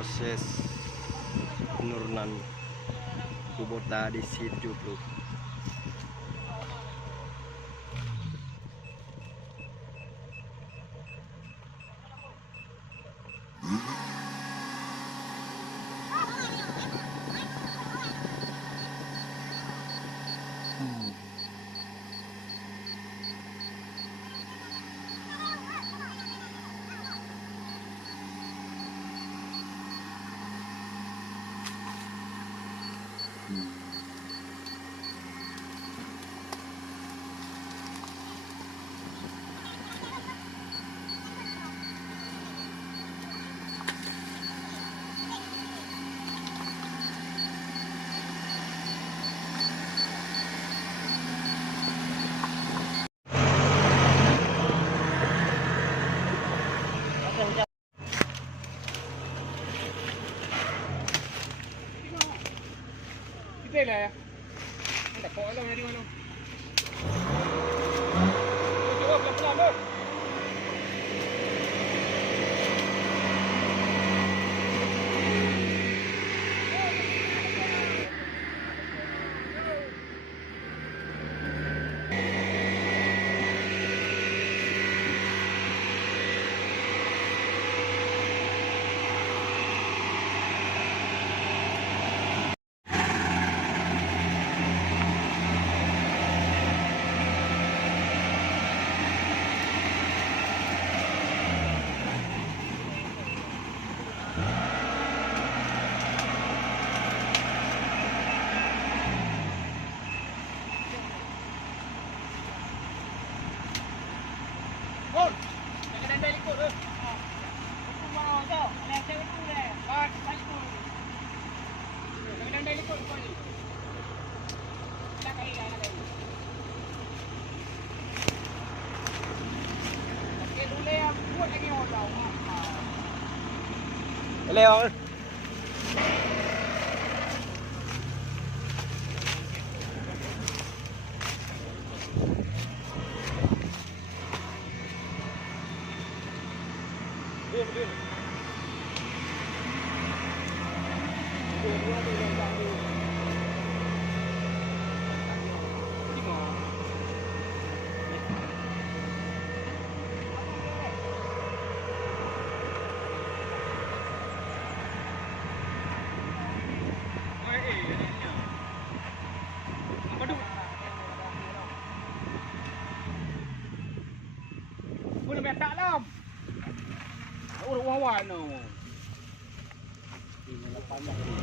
proses penurunan kubota di situ bro. Kita lah ya. Anda kau alam dari mana? Cuba pelan-pelan ber. Gol. Jangan dandai ikut tu. Aku mau tu. Ada cewek tu deh. Bak, balik tu. Jangan dandai ikut kau ni. Nak kali nak kali. Okey, dulu yang buat lagi orang. Leon. Boleh betak lah. Urut wawan tu. Ini nak panjang ni.